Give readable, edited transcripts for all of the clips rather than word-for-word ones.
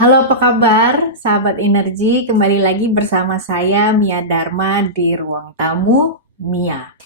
Halo, apa kabar, sahabat energi? Kembali lagi bersama saya, Mia Dharma, di ruang tamu Mia.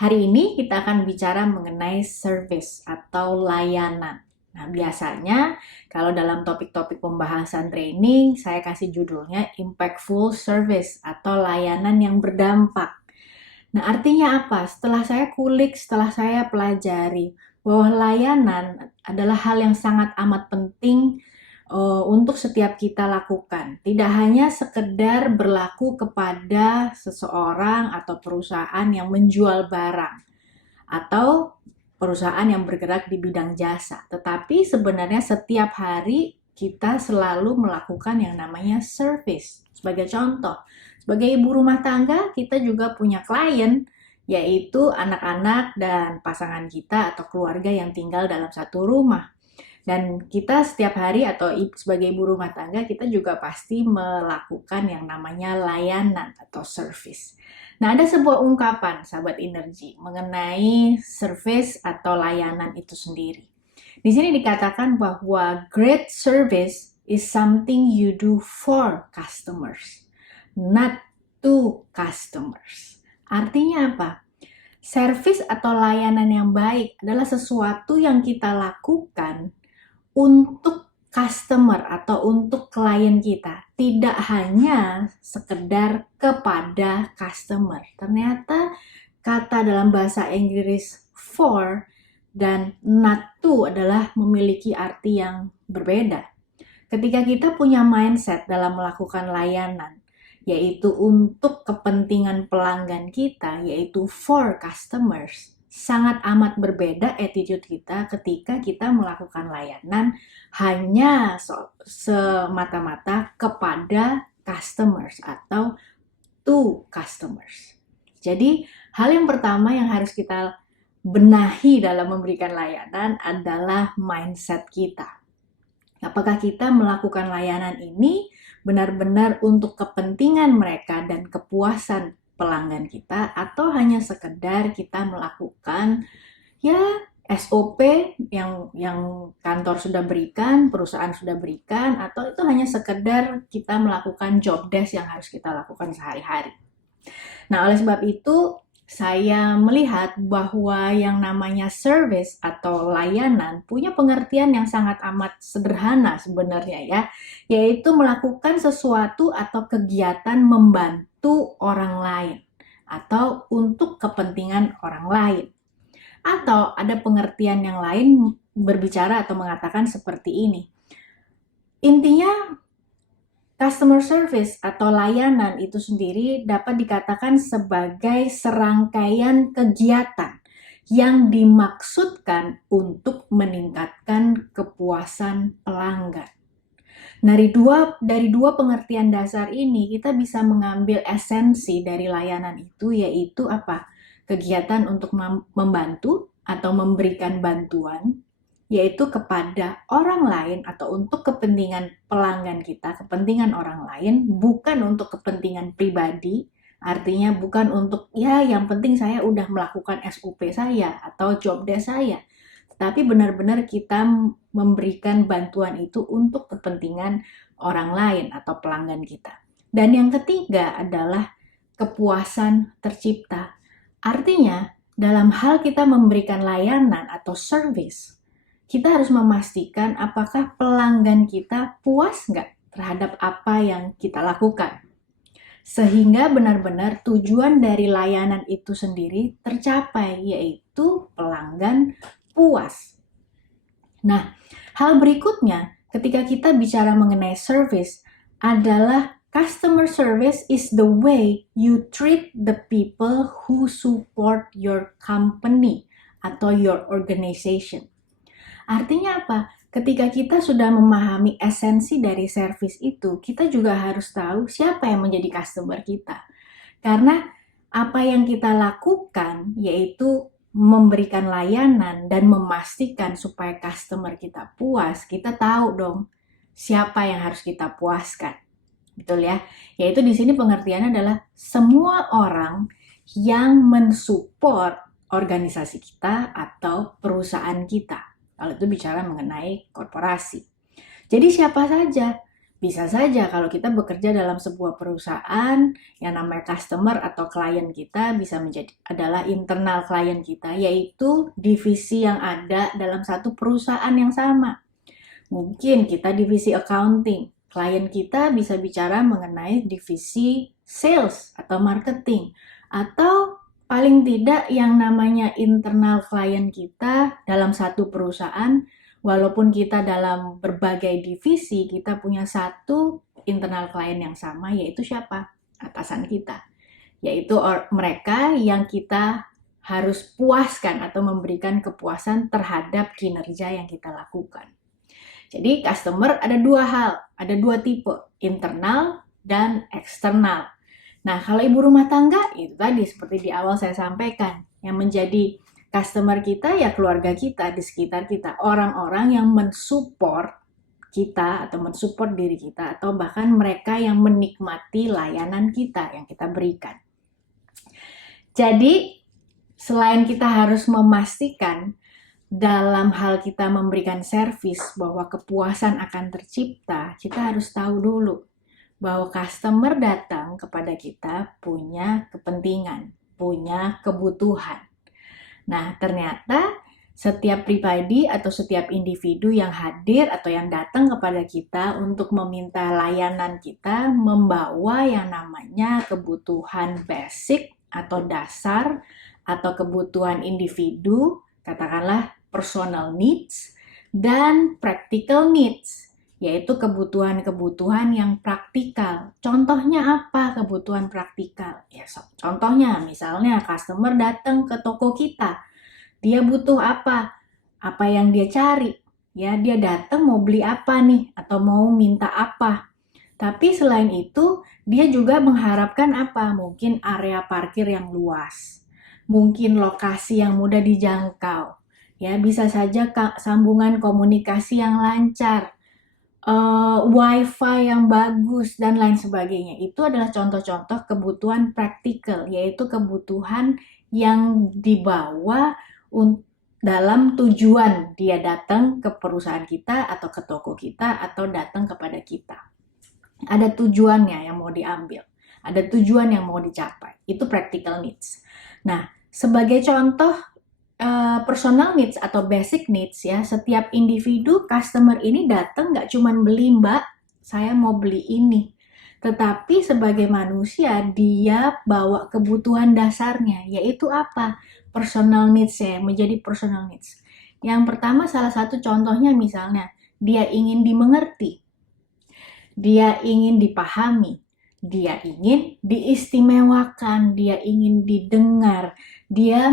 Hari ini kita akan bicara mengenai service atau layanan. Nah, biasanya kalau dalam topik-topik pembahasan training, saya kasih judulnya Impactful Service atau layanan yang berdampak. Nah, artinya apa? Setelah saya kulik, setelah saya pelajari bahwa layanan adalah hal yang sangat amat penting untuk setiap kita lakukan. Tidak hanya sekedar berlaku kepada seseorang atau perusahaan yang menjual barang atau perusahaan yang bergerak di bidang jasa, tetapi sebenarnya setiap hari kita selalu melakukan yang namanya service. Sebagai contoh, sebagai ibu rumah tangga, kita juga punya klien, yaitu anak-anak dan pasangan kita atau keluarga yang tinggal dalam satu rumah. Dan kita setiap hari atau sebagai ibu rumah tangga, kita juga pasti melakukan yang namanya layanan atau service. Nah, ada sebuah ungkapan, sahabat energi, mengenai service atau layanan itu sendiri. Di sini dikatakan bahwa great service is something you do for customers, not to customers. Artinya apa? Service atau layanan yang baik adalah sesuatu yang kita lakukan untuk customer atau untuk klien kita, tidak hanya sekedar kepada customer. Ternyata kata dalam bahasa Inggris for dan not to adalah memiliki arti yang berbeda. Ketika kita punya mindset dalam melakukan layanan, yaitu untuk kepentingan pelanggan kita, yaitu for customers, sangat amat berbeda attitude kita ketika kita melakukan layanan hanya semata-mata kepada customers atau to customers. Jadi, hal yang pertama yang harus kita benahi dalam memberikan layanan adalah mindset kita. Apakah kita melakukan layanan ini benar-benar untuk kepentingan mereka dan kepuasan pelanggan kita, atau hanya sekedar kita melakukan ya SOP yang kantor sudah berikan, perusahaan sudah berikan, atau itu hanya sekedar kita melakukan job desk yang harus kita lakukan sehari-hari. Nah, oleh sebab itu saya melihat bahwa yang namanya service atau layanan punya pengertian yang sangat amat sederhana sebenarnya ya, yaitu melakukan sesuatu atau kegiatan membantu orang lain atau untuk kepentingan orang lain. Atau ada pengertian yang lain berbicara atau mengatakan seperti ini. Intinya customer service atau layanan itu sendiri dapat dikatakan sebagai serangkaian kegiatan yang dimaksudkan untuk meningkatkan kepuasan pelanggan. Dari dua pengertian dasar ini, kita bisa mengambil esensi dari layanan itu, yaitu apa? Kegiatan untuk membantu atau memberikan bantuan, yaitu kepada orang lain atau untuk kepentingan pelanggan kita, kepentingan orang lain, bukan untuk kepentingan pribadi, artinya bukan untuk, ya yang penting saya udah melakukan SOP saya atau job desk saya, tapi benar-benar kita memberikan bantuan itu untuk kepentingan orang lain atau pelanggan kita. Dan yang ketiga adalah kepuasan tercipta. Artinya, dalam hal kita memberikan layanan atau service, kita harus memastikan apakah pelanggan kita puas nggak terhadap apa yang kita lakukan. Sehingga benar-benar tujuan dari layanan itu sendiri tercapai, yaitu pelanggan puas. Nah, hal berikutnya ketika kita bicara mengenai service adalah customer service is the way you treat the people who support your company atau your organization. Artinya apa? Ketika kita sudah memahami esensi dari service itu, kita juga harus tahu siapa yang menjadi customer kita. Karena apa yang kita lakukan yaitu memberikan layanan dan memastikan supaya customer kita puas, kita tahu dong siapa yang harus kita puaskan. betul ya? Yaitu di sini pengertiannya adalah semua orang yang mensupport organisasi kita atau perusahaan kita. Kalau itu bicara mengenai korporasi. Jadi siapa saja? Bisa saja kalau kita bekerja dalam sebuah perusahaan yang namanya customer atau klien kita bisa menjadi adalah internal klien kita, yaitu divisi yang ada dalam satu perusahaan yang sama. Mungkin kita divisi accounting, klien kita bisa bicara mengenai divisi sales atau marketing, atau paling tidak yang namanya internal klien kita dalam satu perusahaan. Walaupun kita dalam berbagai divisi, kita punya satu internal klien yang sama, yaitu siapa? Atasan kita. Yaitu mereka yang kita harus puaskan atau memberikan kepuasan terhadap kinerja yang kita lakukan. Jadi customer ada dua hal, ada dua tipe, internal dan eksternal. Nah, kalau ibu rumah tangga, itu tadi seperti di awal saya sampaikan, yang menjadi customer kita ya keluarga kita di sekitar kita, orang-orang yang mensupport kita atau mensupport diri kita, atau bahkan mereka yang menikmati layanan kita yang kita berikan. Jadi selain kita harus memastikan dalam hal kita memberikan servis bahwa kepuasan akan tercipta, kita harus tahu dulu bahwa customer datang kepada kita punya kepentingan, punya kebutuhan. Nah, ternyata setiap pribadi atau setiap individu yang hadir atau yang datang kepada kita untuk meminta layanan kita membawa yang namanya kebutuhan basic atau dasar atau kebutuhan individu, katakanlah personal needs, dan practical needs, yaitu kebutuhan-kebutuhan yang praktikal. Contohnya apa kebutuhan praktikal? Ya, contohnya misalnya customer datang ke toko kita, dia butuh apa? Apa yang dia cari? Ya, dia datang mau beli apa nih? Atau mau minta apa? Tapi selain itu, dia juga mengharapkan apa? Mungkin area parkir yang luas, mungkin lokasi yang mudah dijangkau, ya bisa saja sambungan komunikasi yang lancar, wifi yang bagus, dan lain sebagainya. Itu adalah contoh-contoh kebutuhan praktikal, yaitu kebutuhan yang dibawa dalam tujuan dia datang ke perusahaan kita atau ke toko kita atau datang kepada kita. Ada tujuannya yang mau diambil, ada tujuan yang mau dicapai. Itu practical needs. Nah, sebagai contoh personal needs atau basic needs ya, setiap individu customer ini datang nggak cuma beli, Mbak, saya mau beli ini. Tetapi sebagai manusia dia bawa kebutuhan dasarnya, yaitu apa? Personal needs ya, menjadi personal needs. Yang pertama, salah satu contohnya misalnya, dia ingin dimengerti, dia ingin dipahami, dia ingin diistimewakan, dia ingin didengar, dia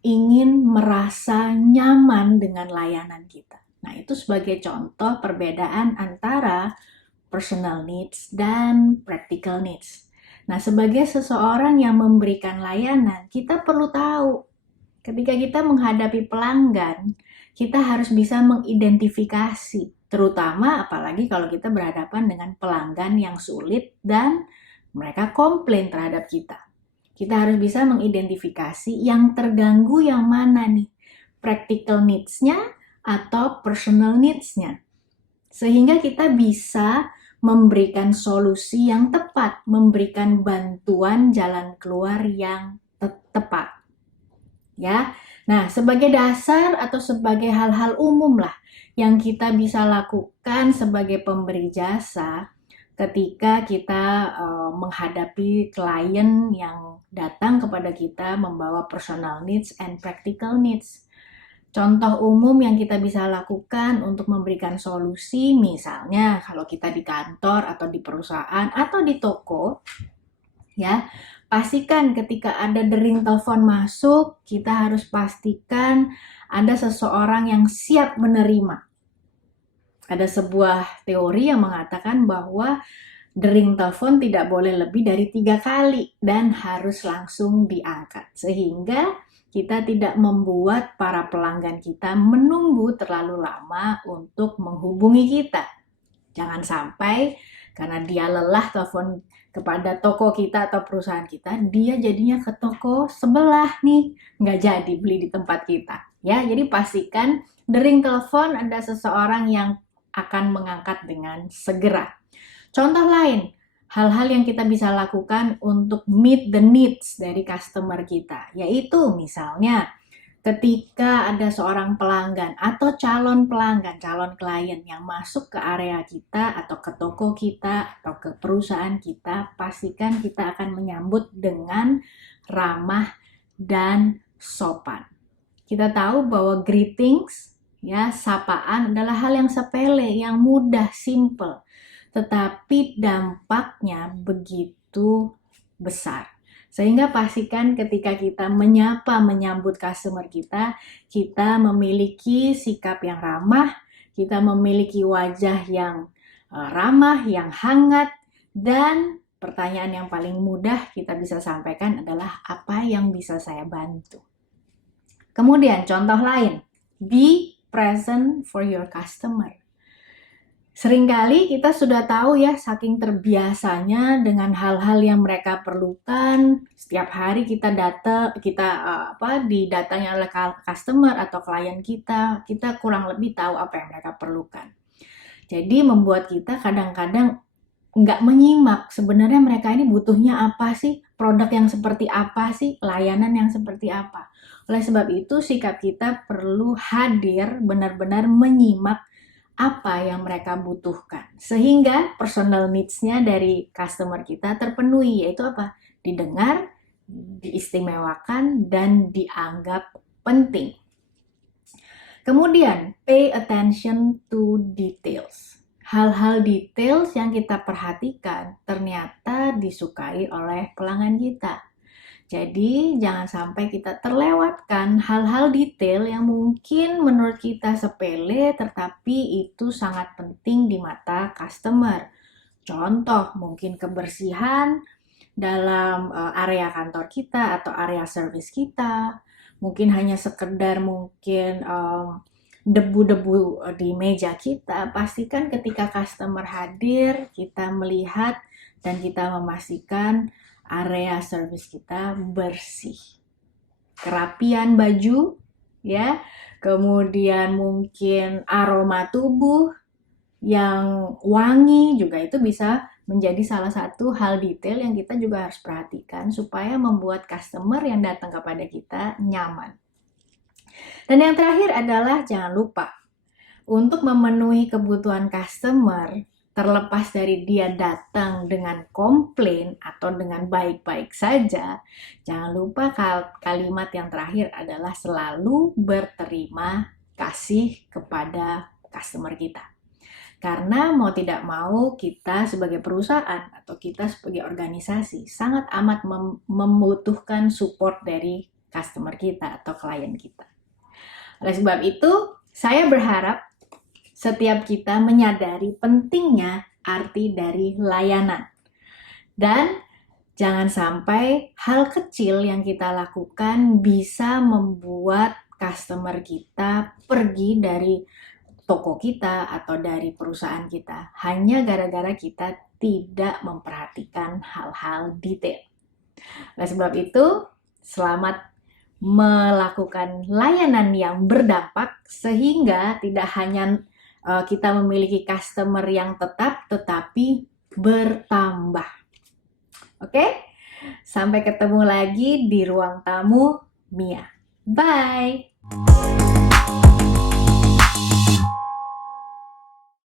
ingin merasa nyaman dengan layanan kita. Nah, itu sebagai contoh perbedaan antara personal needs dan practical needs. Nah, sebagai seseorang yang memberikan layanan, kita perlu tahu ketika kita menghadapi pelanggan, kita harus bisa mengidentifikasi, terutama apalagi kalau kita berhadapan dengan pelanggan yang sulit dan mereka komplain terhadap kita. Kita harus bisa mengidentifikasi yang terganggu yang mana nih, practical needs-nya atau personal needs-nya. Sehingga kita bisa memberikan solusi yang tepat, memberikan bantuan jalan keluar yang tepat. Ya. Nah, sebagai dasar atau sebagai hal-hal umum lah yang kita bisa lakukan sebagai pemberi jasa ketika kita menghadapi klien yang datang kepada kita membawa personal needs and practical needs. Contoh umum yang kita bisa lakukan untuk memberikan solusi, misalnya kalau kita di kantor atau di perusahaan atau di toko, ya, pastikan ketika ada dering telepon masuk, kita harus pastikan ada seseorang yang siap menerima. Ada sebuah teori yang mengatakan bahwa dering telepon tidak boleh lebih dari 3 kali dan harus langsung diangkat. Sehingga kita tidak membuat para pelanggan kita menunggu terlalu lama untuk menghubungi kita. Jangan sampai Karena dia lelah telepon kepada toko kita atau perusahaan kita, dia jadinya ke toko sebelah nih, nggak jadi beli di tempat kita. Ya, jadi pastikan dering telepon ada seseorang yang akan mengangkat dengan segera. Contoh lain, hal-hal yang kita bisa lakukan untuk meet the needs dari customer kita, yaitu misalnya ketika ada seorang pelanggan atau calon pelanggan, calon klien yang masuk ke area kita atau ke toko kita atau ke perusahaan kita, pastikan kita akan menyambut dengan ramah dan sopan. Kita tahu bahwa greetings, ya, sapaan adalah hal yang sepele, yang mudah, simple, tetapi dampaknya begitu besar. Sehingga pastikan ketika kita menyambut customer kita memiliki sikap yang ramah, kita memiliki wajah yang ramah, yang hangat, dan pertanyaan yang paling mudah kita bisa sampaikan adalah apa yang bisa saya bantu. Kemudian contoh lain, be present for your customer. Seringkali kita sudah tahu ya, saking terbiasanya dengan hal-hal yang mereka perlukan. Setiap hari kita didatangi oleh customer atau klien kita kurang lebih tahu apa yang mereka perlukan. Jadi membuat kita kadang-kadang nggak menyimak sebenarnya mereka ini butuhnya apa sih, produk yang seperti apa sih, layanan yang seperti apa. Oleh sebab itu sikap kita perlu hadir, benar-benar menyimak apa yang mereka butuhkan, sehingga personal needs-nya dari customer kita terpenuhi, yaitu apa? Didengar, diistimewakan, dan dianggap penting. Kemudian, pay attention to details. Hal-hal details yang kita perhatikan ternyata disukai oleh pelanggan kita. Jadi jangan sampai kita terlewatkan hal-hal detail yang mungkin menurut kita sepele tetapi itu sangat penting di mata customer. Contoh mungkin kebersihan dalam area kantor kita atau area service kita. Mungkin hanya sekedar debu-debu di meja kita. Pastikan ketika customer hadir kita melihat dan kita memastikan area service kita bersih. Kerapian baju, ya. Kemudian mungkin aroma tubuh yang wangi juga itu bisa menjadi salah satu hal detail yang kita juga harus perhatikan supaya membuat customer yang datang kepada kita nyaman. Dan yang terakhir adalah jangan lupa untuk memenuhi kebutuhan customer. Terlepas dari dia datang dengan komplain atau dengan baik-baik saja, jangan lupa kalimat yang terakhir adalah selalu berterima kasih kepada customer kita. Karena mau tidak mau kita sebagai perusahaan atau kita sebagai organisasi sangat amat membutuhkan support dari customer kita atau klien kita. Oleh sebab itu, saya berharap setiap kita menyadari pentingnya arti dari layanan. Dan jangan sampai hal kecil yang kita lakukan bisa membuat customer kita pergi dari toko kita atau dari perusahaan kita. Hanya gara-gara kita tidak memperhatikan hal-hal detail. Oleh sebab itu, selamat melakukan layanan yang berdampak sehingga tidak hanya kita memiliki customer yang tetap tetapi bertambah. Oke? Sampai ketemu lagi di ruang tamu Mia. Bye!